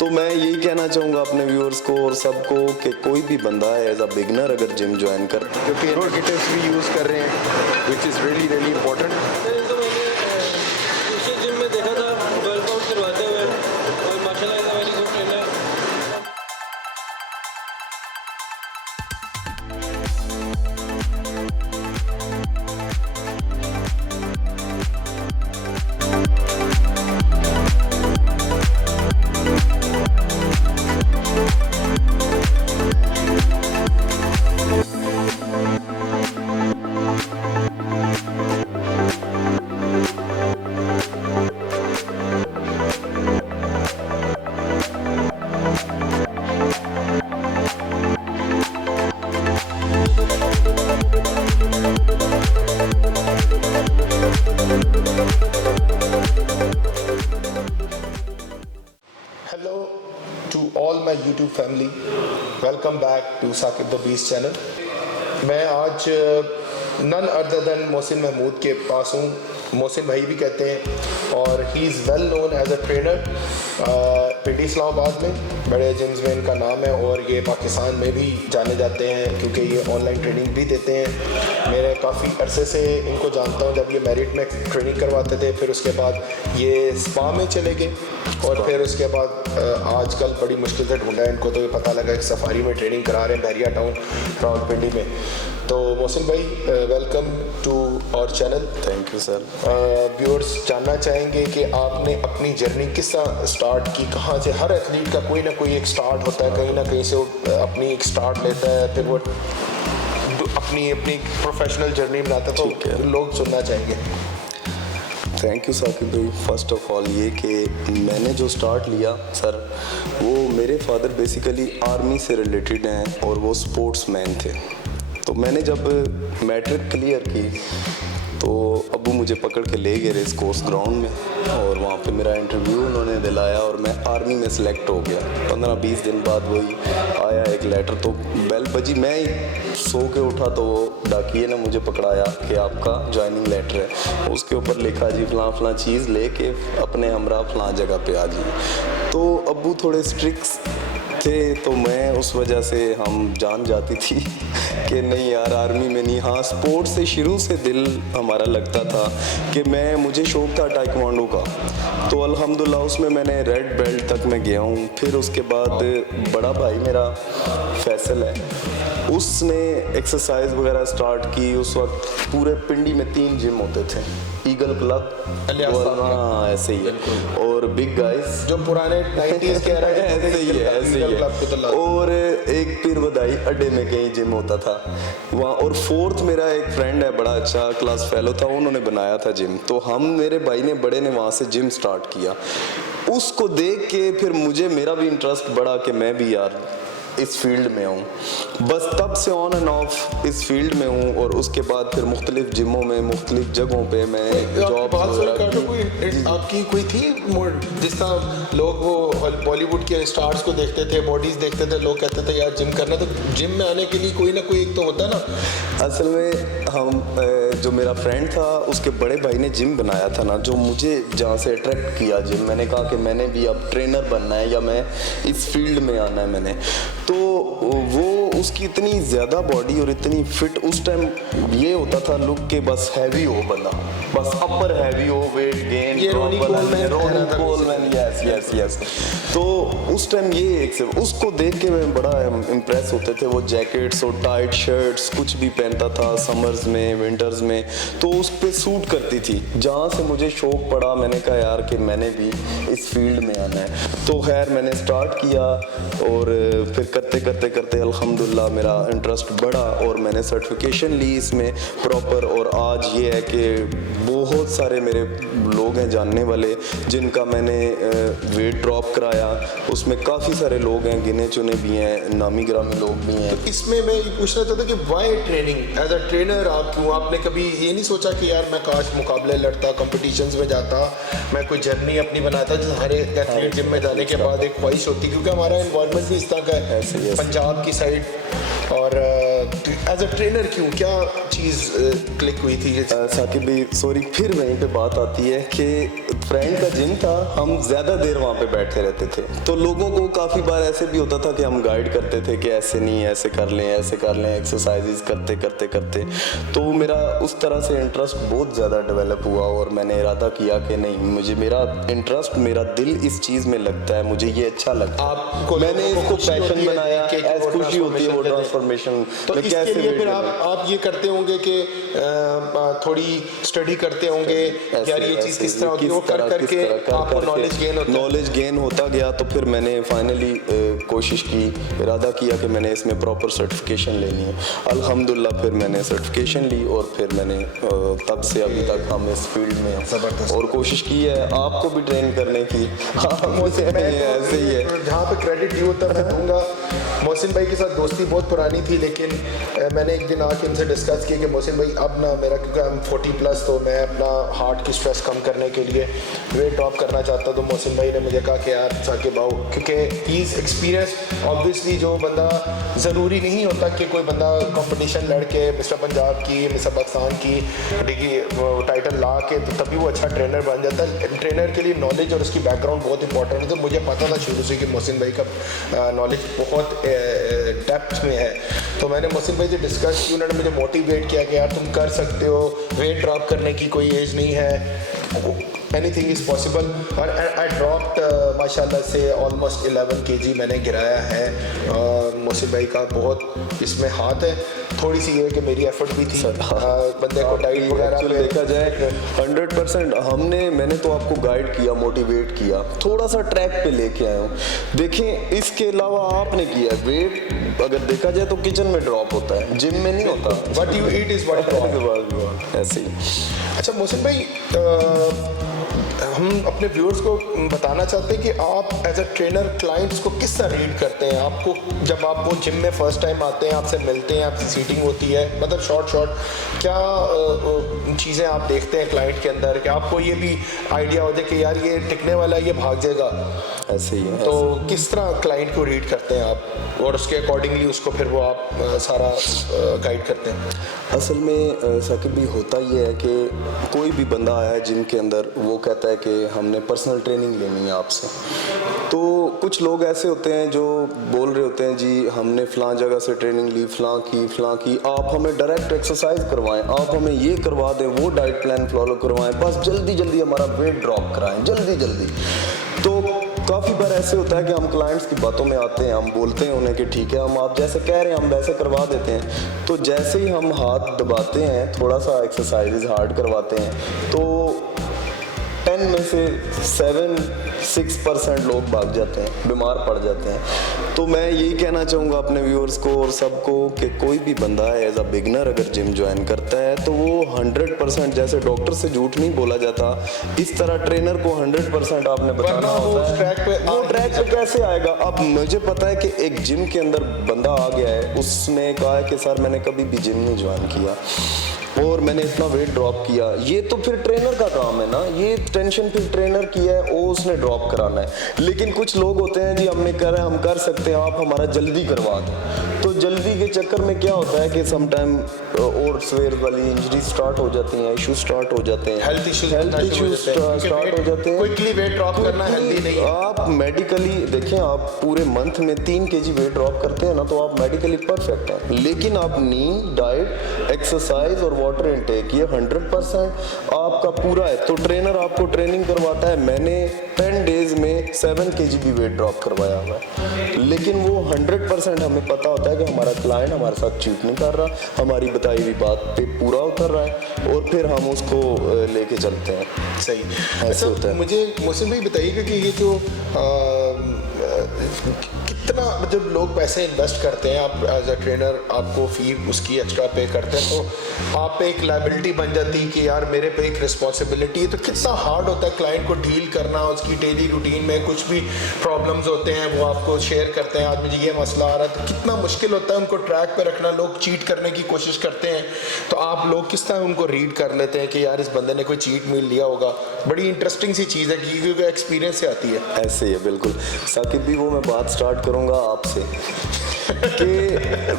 तो मैं यही कहना चाहूँगा अपने व्यूअर्स को और सबको कि कोई भी बंदा है एज अ बिगनर अगर जिम ज्वाइन कर, क्योंकि एडवोकेट्स भी यूज़ कर रहे हैं विच इज़ रियली इंपॉर्टेंट। दूसरे जिम में देखा था वर्कआउट करवाते हुए और माशाल्लाह very good trainer. Hello to all my YouTube family, welcome back to Saqib the beast channel. मैं आज none other than Mohsin Mahmood के पास हूँ। मोहसिन भाई भी कहते हैं और he is well known as a trainer पिंडी इस्लामाबाद में। बड़े जिम्स में इनका नाम है और ये पाकिस्तान में भी जाने जाते हैं क्योंकि ये ऑनलाइन ट्रेनिंग भी देते हैं। मेरे काफ़ी अरसे से इनको जानता हूँ, जब ये मेरिट में ट्रेनिंग करवाते थे, फिर उसके बाद ये स्पा में चले गए और फिर उसके बाद आजकल बड़ी मुश्किल से ढूंढा है इनको, तो ये पता लगा कि सफारी में ट्रेनिंग करा रहे हैं बैरिया टाउन रावलपिंडी में। तो मोहसिन भाई welcome to our channel. Thank you sir. Viewers जानना चाहेंगे कि आपने अपनी जर्नी किस तरह स्टार्ट की, कहाँ से? हर एथलीट का कोई ना कोई एक स्टार्ट होता है, कहीं ना कहीं से वो अपनी एक स्टार्ट लेता है, फिर वो अपनी प्रोफेशनल जर्नी बनाता है, तो लोग सुनना चाहेंगे। थैंक यू साकिब भाई। फर्स्ट ऑफ ऑल ये कि मैंने जो स्टार्ट लिया सर, वो मेरे फादर बेसिकली आर्मी से रिलेटेड हैं और वो स्पोर्ट्स मैन थे। तो मैंने जब मैट्रिक क्लियर की तो अब्बू मुझे पकड़ के ले गए रेस कोर्स ग्राउंड में और वहाँ पे मेरा इंटरव्यू उन्होंने दिलाया और मैं आर्मी में सिलेक्ट हो गया। 15-20 दिन बाद वही आया एक लेटर, तो बेल बजी, मैं ही सो के उठा तो वो डाकिए ने मुझे पकड़ाया कि आपका ज्वाइनिंग लेटर है। उसके ऊपर लिखा जी फलां चीज़ लेके अपने हमरा फलां जगह पे आ जाइए। तो अब्बू थोड़े स्ट्रिक्ट थे, तो मैं उस वजह से हम जान जाती थी कि नहीं यार आर्मी में नहीं। हाँ, स्पोर्ट्स से शुरू से दिल हमारा लगता था कि मुझे शौक़ था टाइक्वांडो का, तो अल्हम्दुलिल्लाह उसमें मैंने रेड बेल्ट तक मैं गया हूँ। फिर उसके बाद बड़ा भाई मेरा फैसल है, उसने एक्सरसाइज वगैरह स्टार्ट की। उस वक्त पूरे पिंडी में 3 जिम होते थे, ईगल क्लब, हाँ ऐसे ही है, और बिग गाइस जो पुराने 90s के ऐसे ही है। और एक पीर बधाई अड्डे में कहीं जिम होता था वहाँ। और 4th मेरा एक फ्रेंड है, बड़ा अच्छा क्लास फेलो था, उन्होंने बनाया था जिम, तो हम मेरे भाई ने बड़े ने वहाँ से जिम स्टार्ट किया। उसको देख के फिर मुझे मेरा भी इंटरेस्ट बढ़ा कि मैं भी यार इस फील्ड में हूँ। बस तब से ऑन एंड ऑफ इस फील्ड में हूँ और उसके बाद फिर मुख्तलिफ जिमों में मुख्तलिफ जगहों पे मैं जॉब। आपकी कोई थी जिस तरह लोग वो बॉलीवुड के स्टार्स को देखते थे, बॉडीज देखते थे, लोग कहते थे यार जिम करना, तो जिम में आने के लिए कोई ना कोई एक तो होता है ना? असल में हम जो मेरा फ्रेंड था उसके बड़े भाई ने जिम बनाया था ना, जो मुझे जहाँ से अट्रैक्ट किया जिम, मैंने कहा कि मैंने भी अब ट्रेनर बनना है या मैं इस फील्ड में आना है मैंने। तो वो उसकी इतनी ज़्यादा बॉडी और इतनी फिट, उस टाइम ये होता था लुक के बस हैवी हो बंदा, बस अपर हैवी हो, वेट गेन, यस। तो उस टाइम ये एक से उसको देख के मैं बड़ा इम्प्रेस होते थे। वो जैकेट्स और टाइट शर्ट्स कुछ भी पहनता था समर्स में, विंटर्स में, तो उस पर सूट करती थी। जहाँ से मुझे शौक पड़ा, मैंने कहा यार कि मैंने भी इस फील्ड में आना है। तो खैर मैंने स्टार्ट किया और फिर करते अल्हम्दुलिल्लाह मेरा इंटरेस्ट बढ़ा और मैंने सर्टिफिकेशन ली इसमें प्रॉपर। और आज ये है कि बहुत सारे मेरे लोग हैं जानने वाले जिनका मैंने वेट ड्रॉप कराया, उसमें काफ़ी सारे लोग हैं, गिने चुने भी हैं, नामी गिरामी लोग भी हैं। तो इसमें मैं ये पूछना चाहता कि why training as a trainer आप क्यों? आपने कभी ये नहीं सोचा कि यार मैं काश मुकाबले लड़ता, कंपटीशंस में जाता, मैं कोई जर्नी अपनी बनाता? जैसे हर एथलीट जिम में जाने के बाद एक ख्वाहिश होती है, क्योंकि हमारा इन्वॉल्वमेंट भी इस तरह का है पंजाब की साइड। और एज अ ट्रेनर क्यों, क्या चीज़ क्लिक हुई थी? साकिब भाई सॉरी, फिर वहीं पे बात आती है कि फ्रेंड का जिम था, हम ज़्यादा देर वहाँ पे बैठे रहते थे। तो लोगों को काफ़ी बार ऐसे भी होता था कि हम गाइड करते थे कि ऐसे नहीं, ऐसे कर लें, ऐसे कर लें, एक्सरसाइजेज करते करते करते। तो मेरा उस तरह से इंटरेस्ट बहुत ज़्यादा डेवलप हुआ और मैंने इरादा किया कि नहीं, मुझे मेरा इंटरेस्ट, मेरा दिल इस चीज़ में लगता है, मुझे ये अच्छा लगता है। आपको मैंने लोगों को इसको खुशी होती पैशन है बनाया, कि ऐसे खुशी होती है वो ट्रांसफॉर्मेशन। तो इसके लिए फिर आप ये करते होंगे कि थोड़ी स्टडी करते होंगे यार ये चीज़ किस तरह होती है, वो कर करके आपको नॉलेज गेन होता है। नॉलेज गेन होता गया। तो फिर मैंने फाइनली कोशिश की, इरादा किया कि मैंने इसमें प्रॉपर सर्टिफिकेशन लेनी है। अल्हम्दुलिल्लाह फिर मैंने सर्टिफिकेशन ली और फिर मैंने तब से अभी तक हम इस फील्ड में हैं ज़बरदस्त। और कोशिश की है आपको भी ट्रेन करने की। हाँ, मुझे ऐसे ही है। जहाँ पे क्रेडिट ड्यू होता है मैं दूंगा। मोहसिन भाई के साथ दोस्ती बहुत पुरानी थी, लेकिन मैंने एक दिन आके उनसे डिस्कस किया कि मोहसिन भाई अब ना मेरा, क्योंकि I'm 40+ तो मैं अपना हार्ट की स्ट्रेस कम करने के लिए वेट ड्रॉप करना चाहता। तो मोहसिन भाई ने मुझे कहा कि यार साकिब आओ, क्योंकि इज़ एक्सपीरियंस। ऑब्वियसली जो बंदा, ज़रूरी नहीं होता कि कोई बंदा कंपटीशन लड़के मिस्टर पंजाब की, मिस्टर पाकिस्तान की टाइटल ला के तो तभी वो अच्छा ट्रेनर बन जाता है। ट्रेनर के लिए नॉलेज और उसकी बैकग्राउंड बहुत इंपॉर्टेंट है। तो मुझे पता था शुरू से कि मोहसिन भाई का नॉलेज बहुत डेप्थ में है। तो मैंने मोहसिन भाई से डिस्कस की, उन्होंने मुझे मोटिवेट किया कि यार तुम कर सकते हो, वेट ड्रॉप करने की कोई एज नहीं है, एनीथिंग इज़ पॉसिबल। और आई ड्रॉप्ड माशाल्लाह से ऑलमोस्ट 11 kg मैंने गिराया है। मोहसिन भाई का बहुत इसमें हाथ है, थोड़ी सी ये कि मेरी एफर्ट भी थी बंदे को डाइट वगैरह पे। देखा जाए 100% मैंने तो आपको गाइड किया, मोटिवेट किया, थोड़ा सा ट्रैक पे लेके आया हूँ। देखें इसके अलावा आपने किया वेट, अगर देखा जाए तो किचन में ड्रॉप होता है, जिम में नहीं होता। What you eat is what you are, ऐसे ही। अच्छा मोहसिन भाई, हम अपने व्यूअर्स को बताना चाहते हैं कि आप एज अ ट्रेनर क्लाइंट्स को किस तरह रीड करते हैं। आपको जब आप वो जिम में फर्स्ट टाइम आते हैं, आपसे मिलते हैं, आपकी सीटिंग होती है, मतलब शॉर्ट क्या चीज़ें आप देखते हैं क्लाइंट के अंदर कि आपको ये भी आइडिया हो जाए कि यार ये टिकने वाला है, ये भाग जाएगा। ऐसे ही है। तो किस तरह क्लाइंट को रीड करते हैं आप और उसके अकॉर्डिंगली उसको फिर वो आप सारा गाइड करते हैं? असल में साकिब भी होता ये है कि कोई भी बंदा आया है जिम के अंदर, वो कहता है कि हमने पर्सनल ट्रेनिंग लेनी है आपसे। तो कुछ लोग ऐसे होते हैं जो बोल रहे होते हैं जी हमने फ़लाँ जगह से ट्रेनिंग ली, फ़लाँ की, आप हमें डायरेक्ट एक्सरसाइज करवाएं, आप हमें ये करवा दें, वो डाइट प्लान फॉलो करवाएं, बस जल्दी जल्दी हमारा वेट ड्रॉप कराएं, जल्दी जल्दी। तो काफ़ी बार ऐसे होता है कि हम क्लाइंट्स की बातों में आते हैं, हम बोलते हैं उन्हें कि ठीक है हम आप जैसे कह रहे हैं हम वैसे करवा देते हैं। तो जैसे ही हम हाथ दबाते हैं, थोड़ा सा एक्सरसाइजेज हार्ड करवाते हैं, तो 10 में से 7-6% लोग भाग जाते हैं, बीमार पड़ जाते हैं। तो मैं यही कहना चाहूँगा अपने व्यूअर्स को और सबको कि कोई भी बंदा एज अ बिगनर अगर जिम ज्वाइन करता है तो वो 100%, जैसे डॉक्टर से झूठ नहीं बोला जाता, इस तरह ट्रेनर को 100% आपने बताना होता है। वो ट्रैक पे कैसे आएगा? अब मुझे पता है कि एक जिम के अंदर बंदा आ गया है, उसने कहा है कि सर मैंने कभी भी जिम नहीं ज्वाइन किया और मैंने इतना वेट ड्रॉप किया, ये तो फिर ट्रेनर का काम है ना, ये टेंशन फिर ट्रेनर की है, वो उसने ड्रॉप कराना है। लेकिन कुछ लोग होते हैं जी हमने कहा हम कर सकते हैं, आप हमारा जल्दी करवा दें। तो जल्दी के चक्कर में क्या होता है कि सम टाइम और सवेर वाली इंजरी स्टार्ट हो जाती हैं, इशू स्टार्ट हो जाते हैं, हेल्थ इश्यूज स्टार्ट हो जाते हैं। क्विकली वेट ड्रॉप करना हेल्दी नहीं है। आप मेडिकली देखें, आप पूरे मंथ में 3 kg वेट ड्रॉप करते हैं ना, तो आप मेडिकली परफेक्ट हैं। लेकिन आप नींद, डाइट, एक्सरसाइज और वाटर इनटेक ये 100% आपका पूरा है। तो ट्रेनर आपको ट्रेनिंग करवाता है, मैंने 10 डेज में 7 kg भी वेट ड्रॉप करवाया हुआ है। लेकिन वो 100% हमें पता होता है कि हमारा क्लाइंट हमारे साथ चीट नहीं कर रहा, हमारी बताई हुई बात पे पूरा उतर रहा है और फिर हम उसको लेके चलते हैं। सही ऐसे होता है। मुझे मोहसिन भाई बताइएगा कि ये जो कितना जब लोग पैसे इन्वेस्ट करते हैं, आप एज अ ट्रेनर आपको फी उसकी एक्स्ट्रा पे करते हैं, तो आप पे एक लायबिलिटी बन जाती है कि यार मेरे पे एक रिस्पॉन्सिबिलिटी है। तो कितना हार्ड होता है क्लाइंट को डील करना, उसकी डेली रूटीन में कुछ भी प्रॉब्लम्स होते हैं वो आपको शेयर करते हैं, आज मुझे ये मसला आ रहा है, तो कितना मुश्किल होता है उनको ट्रैक पे रखना। लोग चीट करने की कोशिश करते हैं, तो आप लोग किस तरह उनको रीड कर लेते हैं कि यार इस बंदे ने कोई चीट मील लिया होगा? बड़ी इंटरेस्टिंग सी चीज़ है क्योंकि एक्सपीरियंस से आती है। ऐसे ही है बिल्कुल साकिब भी। वो मैं बात स्टार्ट करूंगा आपसे कि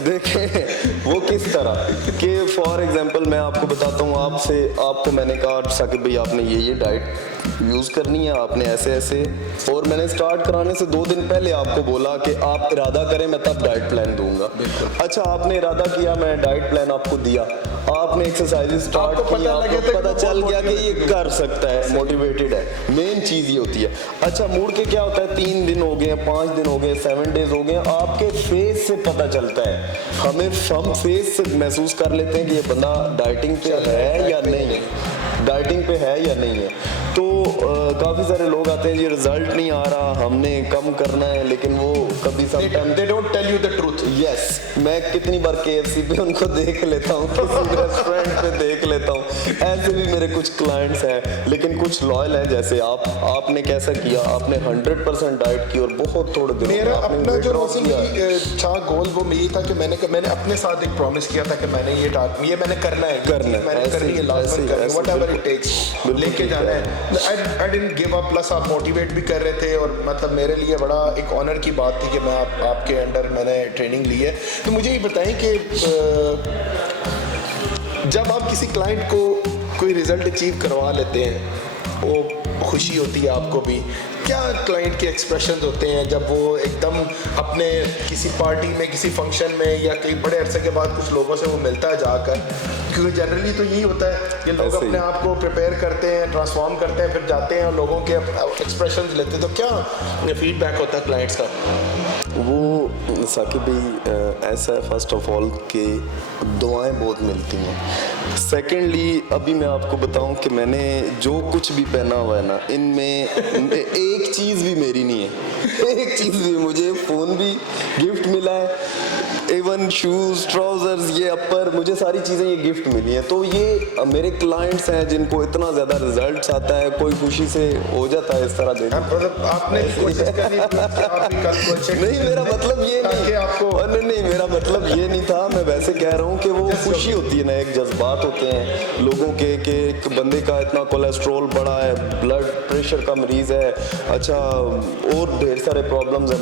देखें वो किस तरह कि फॉर एग्जांपल मैं आपको बताता हूँ, आपको मैंने कहा साकिब भाई आपने ये डाइट यूज़ करनी है आपने ऐसे ऐसे। और मैंने स्टार्ट कराने से 2 दिन पहले आपको बोला कि आप इरादा करें, मैं तब डाइट प्लान दूंगा। अच्छा, आपने इरादा किया, मैं डाइट प्लान आपको दिया, आपने एक्सरसाइज स्टार्ट की, आपको पता चल गया कि ये कर सकता है, मोटिवेटेड है। मेन चीज़ ये होती है। अच्छा, मूड के क्या होता है, 3 दिन हो गए, 5 दिन हो गए, 7 डेज हो गए, आपके फेस से पता चलता है। हम फेस से महसूस कर लेते हैं कि ये बंदा डाइटिंग पे है या नहीं है, डाइटिंग पे है या नहीं है। तो काफ़ी सारे लोग आते हैं, ये रिजल्ट नहीं आ रहा, हमने कम करना है, लेकिन वो कभी sometime they don't tell you the truth. Yes, मैं कितनी बार KFC पे उनको देख लेता हूँ, किसी रेस्टोरेंट पे देख लेता हूँ। ऐसे भी मेरे कुछ क्लाइंट्स हैं, लेकिन कुछ लॉयल हैं, जैसे आपने कैसा किया, आपने 100% डाइट की और बहुत थोड़े दिन मेरा अपना जो था गोल वो यही था कि मैंने अपने साथ एक प्रॉमिस किया था कि मैंने ये मैंने करना है, मैंने करनी है, लाजमन करनी है, व्हाटएवर इट टेक्स, लेके जाना है। I didn't give up. Plus आप मोटिवेट भी कर रहे थे, और मतलब मेरे लिए बड़ा एक ऑनर की बात थी कि मैं आपके अंडर मैंने ट्रेनिंग ली है। तो मुझे ये बताएं कि जब आप किसी क्लाइंट को कोई रिजल्ट अचीव करवा लेते हैं, वो खुशी होती है आपको भी, क्या क्लाइंट के एक्सप्रेशंस होते हैं जब वो एकदम अपने किसी पार्टी में, किसी फंक्शन में, या कई बड़े अरसे के बाद कुछ लोगों से वो मिलता है जाकर? क्योंकि जनरली तो यही होता है कि लोग अपने आप को प्रिपेयर करते हैं, ट्रांसफॉर्म करते हैं, फिर जाते हैं और लोगों के एक्सप्रेशंस लेते हैं। तो क्या फीडबैक होता है क्लाइंट्स का? वो साकिब भाई ऐसा है, फर्स्ट ऑफ ऑल कि दुआएं बहुत मिलती हैं। सेकेंडली, अभी मैं आपको बताऊं कि मैंने जो कुछ भी पहना हुआ है ना, इनमें एक चीज़ भी मेरी नहीं है, एक चीज़ भी। मुझे फ़ोन भी गिफ्ट मिला है, इवन शूज़, ट्राउज़र्स, ये अपर, मुझे सारी चीज़ें ये गिफ्ट मिली हैं। तो ये मेरे क्लाइंट्स हैं जिनको इतना ज़्यादा रिजल्ट्स आता है, कोई खुशी से हो जाता है इस तरह देख। मतलब आपने कोशिश करी कि आप भी कल को नहीं, मेरा मतलब ये नहीं आपको, नहीं, मेरा मतलब ये नहीं था। मैं वैसे कह रहा हूँ कि वो खुशी होती है ना, एक जज्बात होते हैं लोगों के कि एक बंदे का इतना कोलेस्ट्रॉल बढ़ा है, ब्लड प्रेशर का मरीज़ है, अच्छा और ढेर सारे प्रॉब्लम्स हैं,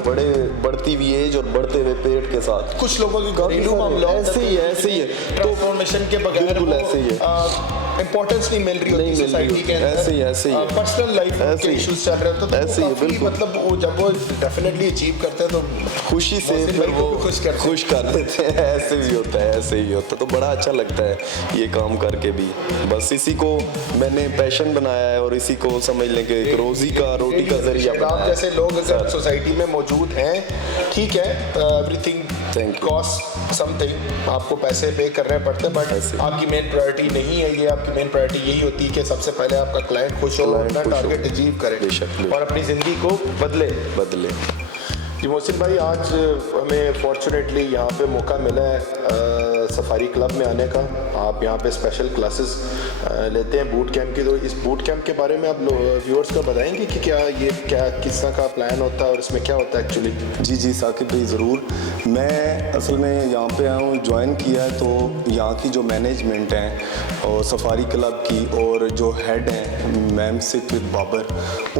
बढ़ती हुई एज और बढ़ते हुए पेट के साथ। कुछ लोगों के घरेलू मामला ऐसे ही है। ट्रांसफॉर्मेशन के बगैर ऐसे ही है, इंपॉर्टेंस नहीं मिल रही होती सोसाइटी के अंदर, ऐसे ही पर्सनल लाइफ के इश्यूज चल रहे होते हैं, ऐसे ही बिल्कुल। मतलब वो जब वो डेफिनेटली अचीव करते हैं तो खुशी से फिर वो खुश कर देते हैं। ऐसे भी होता है, ऐसे ही होता है। तो बड़ा अच्छा लगता है ये काम करके भी। बस इसी को मैंने पैशन बनाया है और इसी को समझ लें कि एक रोटी का जरिया बनाया है। आप जैसे लोग अगर सोसाइटी में मौजूद हैं, ठीक है, एवरीथिंग कॉस्ट समथिंग, आपको पैसे पे करने पड़ते हैं, बट आपकी मेन प्रायोरिटी नहीं है ये। आपकी मेन प्रायोरिटी यही होती है कि सबसे पहले आपका क्लाइंट खुश हो, अपना टारगेट अचीव करे और अपनी ज़िंदगी को बदले। जी मोहसिन भाई, आज हमें फॉर्चुनेटली यहाँ पे मौका मिला है सफारी क्लब में आने का। आप यहाँ पे स्पेशल क्लासेस लेते हैं बूट कैंप की। तो इस बूट कैंप के बारे में आप व्यूअर्स को बताएंगे कि क्या किस तरह का प्लान होता है और इसमें क्या होता है एक्चुअली? जी साकिब भाई, ज़रूर। मैं असल में यहाँ पे आया हूँ, ज्वाइन किया है। तो यहाँ की जो मैनेजमेंट है और सफारी क्लब की, और जो हेड हैं मैम सिद्दीक बाबर,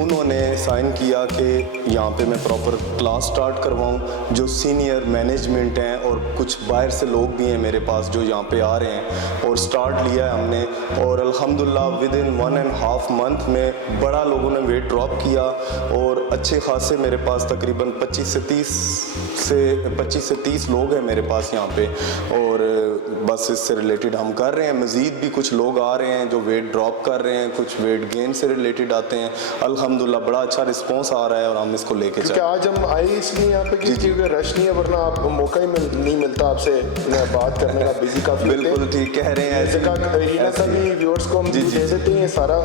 उन्होंने साइन किया कि यहाँ पे मैं प्रॉपर क्लास स्टार्ट करवाऊँ। जो सीनियर मैनेजमेंट हैं और कुछ बाहर से लोग भी हैं मेरे पास जो यहाँ पे आ रहे हैं, और स्टार्ट लिया है हमने। और अल्हम्दुलिल्लाह विद इन 1.5 मंथ में बड़ा लोगों ने वेट ड्रॉप किया, और अच्छे खासे मेरे पास तकरीबन 25 से 30 लोग हैं मेरे पास यहाँ पे। और बस इससे रिलेटेड हम कर रहे हैं। मज़ीद भी कुछ लोग आ रहे हैं जो वेट ड्रॉप कर रहे हैं, कुछ वेट गेन से रिलेटेड आते हैं। अल्हम्दुलिल्लाह बड़ा अच्छा रिस्पॉन्स आ रहा है और हम इसको लेके चल। आज हम आए इसलिए यहाँ पे क्योंकि रश नहीं है, वरना आपको मौका ही नहीं मिलता आपसे बात करने का। बिजी काफ़ी बिल्कुल ठीक कह रहे हैं। ऐसा भी व्यूअर्स को हम दे देते हैं सारा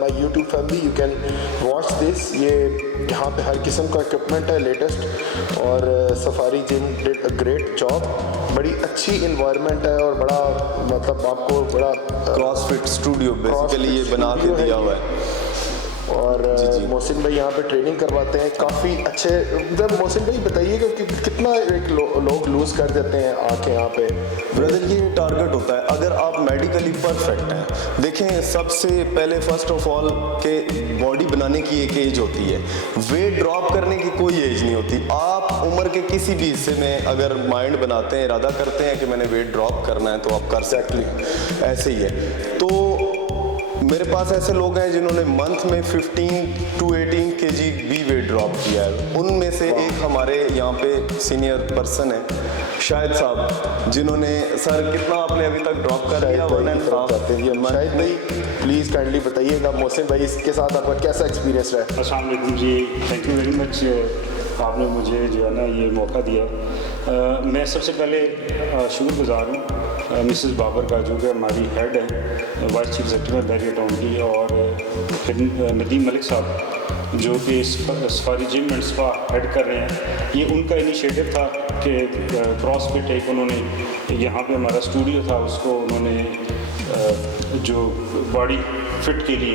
my YouTube family, you can watch this. ये यहाँ पे हर किस्म का इक्विपमेंट है लेटेस्ट, और safari gym did a great job. बड़ी अच्छी इन्वायरमेंट है और बड़ा मतलब आपको बड़ा क्रॉसफिट स्टूडियो बेसिकली ये बना के दिया हुआ है। और मोहसिन भाई यहाँ पे ट्रेनिंग करवाते हैं काफ़ी अच्छे। मोहसिन भाई बताइएगा कि कितना एक लोग लूज़ कर देते हैं आके यहाँ पे? ब्रदर, ये टारगेट होता है अगर आप मेडिकली परफेक्ट हैं। देखें, सबसे पहले फर्स्ट ऑफ ऑल के बॉडी बनाने की एक एज होती है, वेट ड्रॉप करने की कोई एज नहीं होती। आप उम्र के किसी भी हिस्से में अगर माइंड बनाते हैं, इरादा करते हैं कि मैंने वेट ड्रॉप करना है, तो आप कर सकते हैं। ऐसे ही है। तो मेरे पास ऐसे लोग हैं जिन्होंने मंथ में 15 to 18 kg भी वेट ड्रॉप किया है। उनमें से एक हमारे यहाँ पे सीनियर पर्सन है शाहिद साहब, जिन्होंने सर कितना आपने अभी तक ड्रॉप कर लिया? शाहिद भाई प्लीज़ काइंडली बताइएगा मोहसिन भाई इसके साथ आपका कैसा एक्सपीरियंस रहा? अस्सलाम वालेकुम जी, थैंक यू वेरी मच, आपने मुझे जो है ना ये मौका दिया। मैं सबसे पहले शुक्रगुजार हूँ मिसेस बाबर का, जो कि हमारी हेड है, वाइस चीफ सेक्रेटरी है बैरियर टाउन की, और फिर नदीम मलिक साहब जो कि safari gym and spa head कर रहे हैं। ये उनका इनिशिएटिव था कि क्रॉस फिट एक उन्होंने यहाँ पे हमारा स्टूडियो था, उसको उन्होंने जो बॉडी फिट के लिए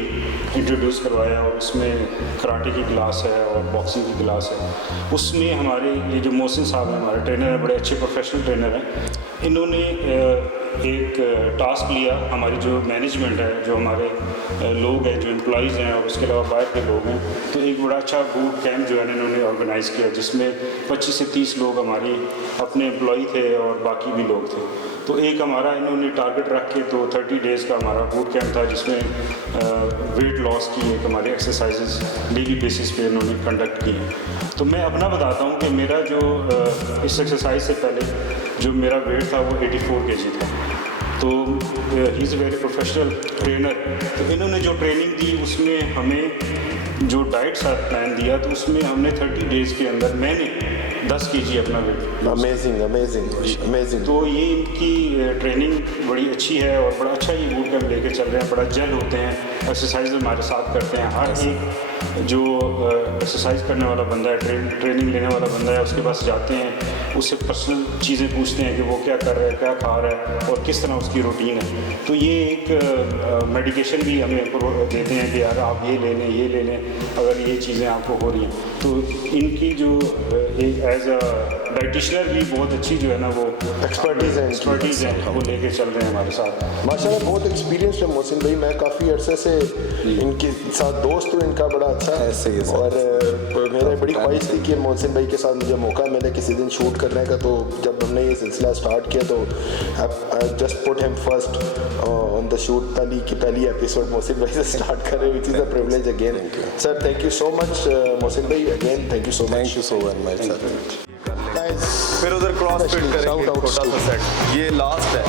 इंट्रोड्यूस करवाया, और उसमें कराटे की क्लास है और बॉक्सिंग की क्लास है। उसमें हमारे ये जो मोहसिन साहब हैं, हमारे ट्रेनर हैं, बड़े अच्छे प्रोफेशनल ट्रेनर हैं, इन्होंने एक टास्क लिया। हमारी जो मैनेजमेंट है, जो हमारे लोग हैं, जो एम्प्लॉइज़ हैं, और उसके अलावा बाहर के लोग हैं, तो एक बड़ा अच्छा बूट कैंप जो है इन्होंने ऑर्गेनाइज़ किया, जिसमें 25 से 30 लोग हमारे अपने एम्प्लॉई थे और बाकी भी लोग थे। तो एक हमारा इन्होंने टारगेट रख के तो 30 डेज़ का हमारा बूट कैंप था, जिसमें वेट लॉस की एक हमारी एक्सरसाइजेस डेली बेसिस पे इन्होंने कंडक्ट की। तो मैं अपना बताता हूँ कि मेरा जो इस एक्सरसाइज से पहले जो मेरा वेट था वो 84 kg था। तो he is a very professional trainer. तो इन्होंने जो ट्रेनिंग दी उसमें हमें जो डाइट सा प्लान दिया, तो उसमें हमने 30 डेज़ के अंदर मैंने 10 kg अपना वेट। Amazing amazing amazing. तो ये इनकी ट्रेनिंग बड़ी अच्छी है और बड़ा अच्छा ये बूट कैंप लेके चल रहे हैं, बड़ा जेल होते हैं, एक्सरसाइज हमारे साथ करते हैं। हर एक जो एक्सरसाइज करने वाला बंदा है, ट्रेनिंग लेने वाला बंदा है, उसके पास जाते हैं, उससे पर्सनल चीज़ें पूछते हैं कि वो क्या कर रहा है, क्या खा रहा है और किस तरह उसकी रूटीन है। तो ये एक मेडिकेशन भी हमें देते हैं कि यार आप ये ले लें, ये ले लें, अगर ये चीज़ें आपको हो रही हैं। तो इनकी जो एक एज अ डाइटिशनर भी बहुत अच्छी जो है ना वो एक्सपर्टीज़ है, वो लेके चल रहे हैं हमारे साथ। माशाल्लाह बहुत एक्सपीरियंस है मोहसिन भाई। मैं काफ़ी अरसे से इनके साथ दोस्त हूँ, इनका बड़ा अच्छा है। और मेरे बड़ी ख्वाहिश थी कि मोहसिन भाई के साथ मुझे मौका मिले किसी दिन शूट करने का। तो जब हमने ये सिलसिला स्टार्ट किया तो I just put him first on the shoot. पहली एपिसोड मोहसिन भाई से स्टार्ट कर रहे, which is a privilege again. Sir thank you so much Mohsin भाई, again thank you so much sir. फिर उधर क्रॉस फिट करेंगे छोटा सा सेट। ये लास्ट है,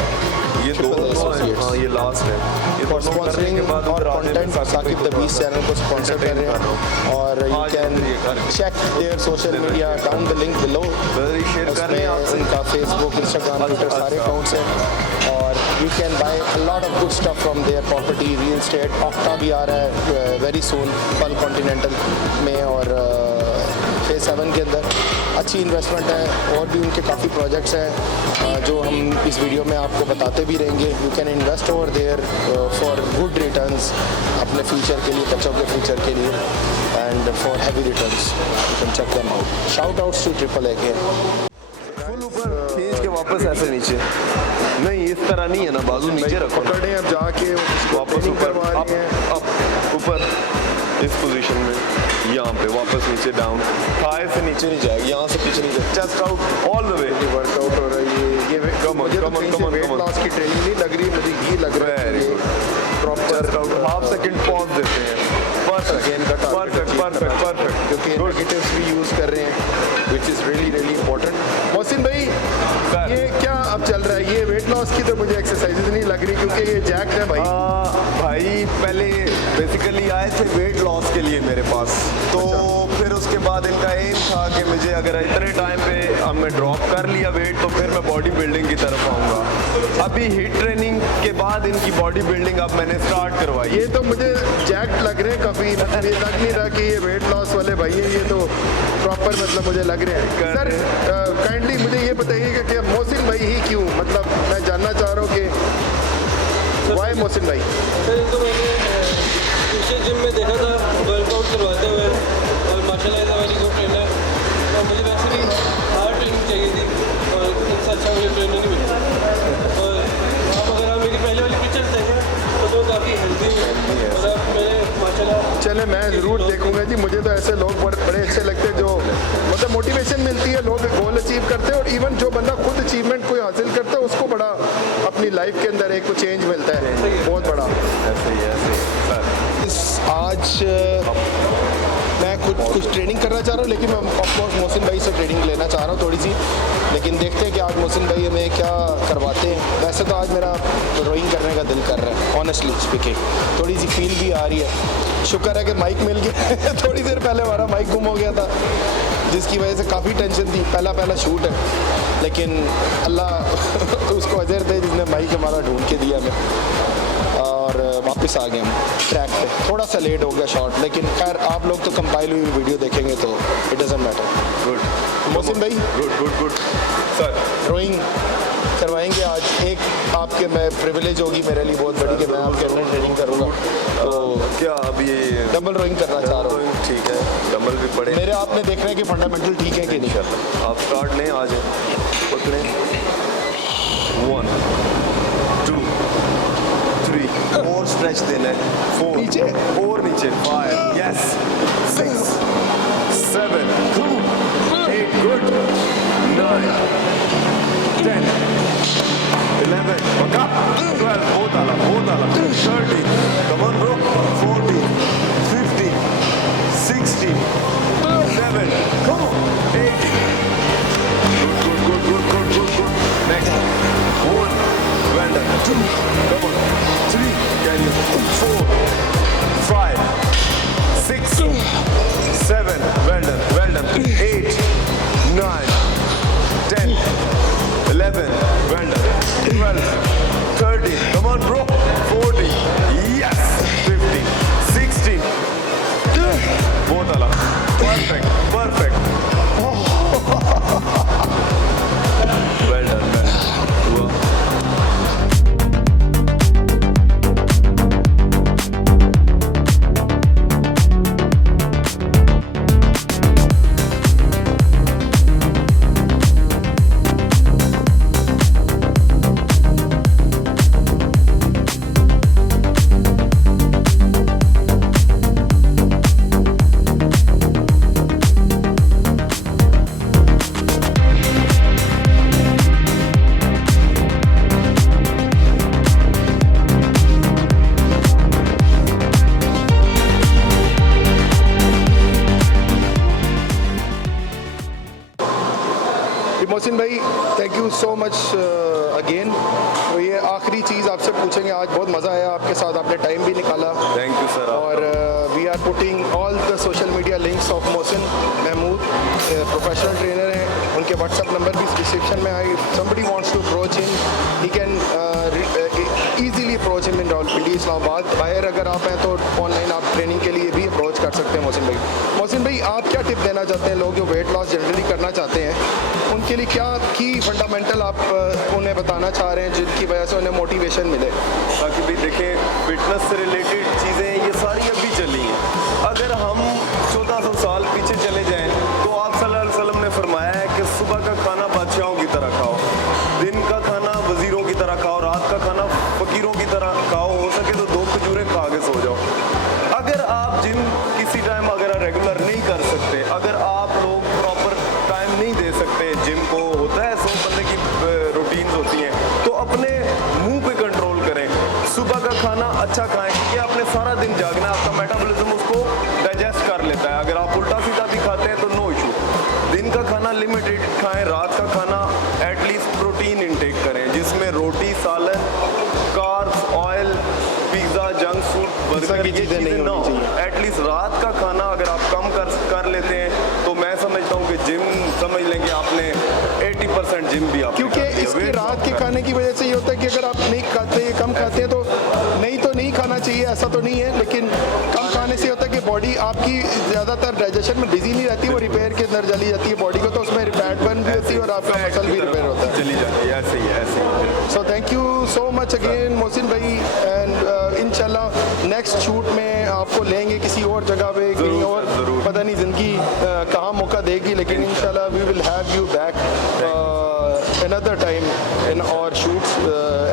ये दोनों हैं। हाँ ये लास्ट है। ये दोनों करने के बाद और content Saqib the beast channel को स्पॉन्सर कर रहे हैं, और you can check their social media down the link below. Share कर रहे हैं आप उनका फेसबुक, इंस्टाग्राम, ट्विटर सारे अकाउंट्स हैं, और you can buy a lot of good stuff from their property, real estate. ऑक्टा भी आ रहा है वेरी सून पल कॉन्टिनेंटल में, और फेज 7 के अंदर अच्छी इन्वेस्टमेंट है। और भी उनके काफ़ी प्रोजेक्ट्स हैं जो हम इस वीडियो में आपको बताते भी रहेंगे। You can invest over there for good returns, अपने फ्यूचर के लिए, बच्चों के फ्यूचर के लिए, and for heavy returns. You can check them out. Shout outs to triple A K. Full ऊपर खींच के वापस ऐसे नीचे, नहीं इस तरह नहीं है ना, बाजू नीचे रखो, पकड़े अब जाके वापस ऊपर, अप ऊपर इस पोजीशन में, यहाँ पे वापस नीचे डाउन, थाई से नीचे नहीं जाएगी, यहाँ से पीछे नहीं जाएगी, chest out all the way. Workout हो रहा है ये मुझे तो कहीं से वेट लॉस की ट्रेनिंग नहीं लग रही, मुझे ये लग रहा है प्रॉपर हाफ सेकंड पॉज देते हैं। परफेक्ट क्योंकि नेगेटिव्स भी यूज़ कर रहे हैं, which is really important. Mohsin भाई ये क्या अब चल रहा है? ये वेट लॉस की तो मुझे एक्सरसाइजेज नहीं लग रही, क्योंकि ये जैक्ट है भाई। भाई पहले बेसिकली आए थे वेट लॉस के लिए मेरे पास, तो फिर उसके बाद इनका एम था कि मुझे अगर इतने टाइम पे हमने ड्रॉप कर लिया वेट तो फिर मैं बॉडी बिल्डिंग की तरफ आऊँगा। अभी हिट ट्रेनिंग के बाद इनकी बॉडी बिल्डिंग अब मैंने स्टार्ट करवाई। ये तो मुझे जैक्ट लग रहे हैं, काफ़ी मतलब ये लग नहीं रहा कि ये वेट लॉस वाले भाई हैं, ये तो प्रॉपर मतलब मुझे लग रहे हैं। सर काइंडली मुझे ये बताइएगा कि मोहसिन भाई ही क्यों, मतलब मैं जानना चाह रहा हूँ कि वाई मोहसिन भाई? सर इनको मैंने पीछे जिम में देखा था वर्कआउट करवाते हुए, और माशाल्लाह is a very good trainer, और मुझे वैसे भी हार्ड ट्रेनिंग चाहिए थी, और इनसे अच्छा मुझे ट्रेनिंग नहीं मिला। और आप अगर आप मेरी पहले वाली पिक्चर्स देखें तो वो काफ़ी हेल्दी है, और अब मेरे माशाल्लाह। चले मैं ज़रूर देखूंगा जी। मुझे तो ऐसे लोग बड़े अच्छे लगते हैं जो मतलब मोटिवेशन मिलती है, लोग गोल अचीव करते हैं, और इवन जो बंदा खुद अचीवमेंट कोई हासिल करता है उसको बड़ा अपनी लाइफ के अंदर एक चेंज मिलता है बहुत बड़ा। ऐसे ही गाइस आज मैं कुछ ट्रेनिंग करना चाह रहा हूँ, लेकिन मैं ऑफकोर्स मोहसिन भाई से ट्रेनिंग लेना चाह रहा हूँ थोड़ी सी। लेकिन देखते हैं कि आज मोहसिन भाई हमें क्या करवाते हैं। वैसे तो आज मेरा ड्राइंग करने का दिल कर रहा है, ऑनेस्टली स्पीकिंग। थोड़ी सी फील भी आ रही है। शुक्र है कि माइक मिल गया थोड़ी देर पहले हमारा माइक गुम हो गया था, जिसकी वजह से काफ़ी टेंशन थी। पहला शूट है, लेकिन अल्लाह उसको अजर दे जिसने माइक हमारा ढूंढ के दिया हमें, और वापस आ गए हम ट्रैक पे। थोड़ा सा लेट हो गया शॉट, लेकिन खैर आप लोग तो कंपाइल हुई वीडियो देखेंगे तो it doesn't matter. Good Mohsin भाई, गुड सर। ड्राइंग करवाएंगे आज। एक आपके मैं प्रिविलेज होगी मेरे लिए बहुत बड़ी कि मैं आपके अंदर ट्रेनिंग करूँगा। तो क्या अब ये डबल ड्राइंग करना चाह रहा हूँ। ठीक है, डबल भी पड़े मेरे आपने देखना है कि फंडामेंटल ठीक है कि नहीं। आप स्टार्ट लें, आ जाए, पकड़ें। 1 2 3 और स्ट्रेच देना है। 4 नीचे और नीचे। 5 यस 6 7 8 गुड 9 10 11 पका 12 बहुत आला 13 come on bro 14 15 16 7 come on 8 good next 1 well done 2 come on 3 carry on 4 5 6 7 well done 8 9 10 11 well done 12 13 come on bro 14 yes 15 16 बहुत आला perfect well done wow. Mohsin भाई, thank you so much again. तो ये आखिरी चीज़ आपसे पूछेंगे, आज बहुत मज़ा आया आपके साथ, आपने टाइम भी निकाला। Thank you sir. और we are putting all the social media links of Mohsin Mahmood, professional trainer हैं। उनके व्हाट्सएप नंबर भी डिस्क्रिप्शन में आई। Somebody wants to approach him, he can easily approach him in Rawalpindi Islamabad. बाहर अगर आप हैं तो ऑनलाइन आप ट्रेनिंग के लिए भी अप्रोच कर सकते हैं मोहसिन भाई। मोहसिन भाई, आप क्या टिप देना चाहते हैं लोग जो वेट लॉस जनरली करना चाहते हैं, उनके लिए क्या की फंडामेंटल आप उन्हें बताना चाह रहे हैं जिनकी वजह से उन्हें मोटिवेशन मिले? ताकि भाई देखें, फिटनेस से रिलेटेड चीज़ें ये सारी अभी चली हैं। अगर हम 1400 साल पीछे चले जाएं तो आप सल्लल्लाहु अलैहि वसल्लम ने फरमाया है कि सुबह का खाना बादशाहों की तरह खाओ, दिन का खाना वजीरों की तरह खाओ, रात का खाना फकीरों की तरह खाओ, हो सके तो 2 खजूरें खा के सो जाओ। अगर आप जिम किसी टाइम अगर रेगुलर नहीं कर सकते, अगर आप लोग प्रॉपर टाइम नहीं दे सकते जिम को, होता है 100 बंदे की रूटीन्स होती हैं, तो अपने मुंह पे कंट्रोल करें। सुबह का खाना अच्छा खाएं, क्योंकि आपने सारा दिन जागना है, आपका मेटाबॉलिज्म उसको डाइजेस्ट कर लेता है। अगर आप उल्टा सीधा भी खाते हैं तो नो इशू। दिन का खाना लिमिटेड खाएं, रात का खाना एटलीस्ट प्रोटीन इंटेक करें, जिसमें रोटी, सालन, carbs, oil, pizza, junk food, burger, ये चीज़ें नहीं होनी चाहिए। एटलीस्ट रात का खाना अगर आप कम कर लेते हैं तो मैं समझता हूँ कि जिम समझ लेंगे आपने 80% जिम भी आप, क्योंकि इसके रात के खाने की वजह से ये होता है कि अगर आप नहीं खाते, कम खाते हैं तो नहीं खाना चाहिए, ऐसा तो नहीं है, लेकिन कम खाने से होता है कि बॉडी आपकी ज़्यादातर डाइजेशन में बिजी नहीं रहती, वो रिपेयर के अंदर चली जाती है बॉडी को, तो उसमें फैट बर्न भी होती है और आपका मसल भी रिपेयर होता है। चली जाती है, ऐसे ही। So thank you so much again Mohsin भाई, एंड इंशाल्लाह नेक्स्ट शूट में आपको लेंगे किसी और जगह पे, कहीं और, पता नहीं ज़िंदगी कहाँ मौका देगी, लेकिन इंशाल्लाह we will have you back another time in our shoots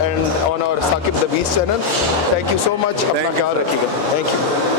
and on our Saqib the Beast channel. Thank you so much. अपना ख्याल रखिएगा. Thank you.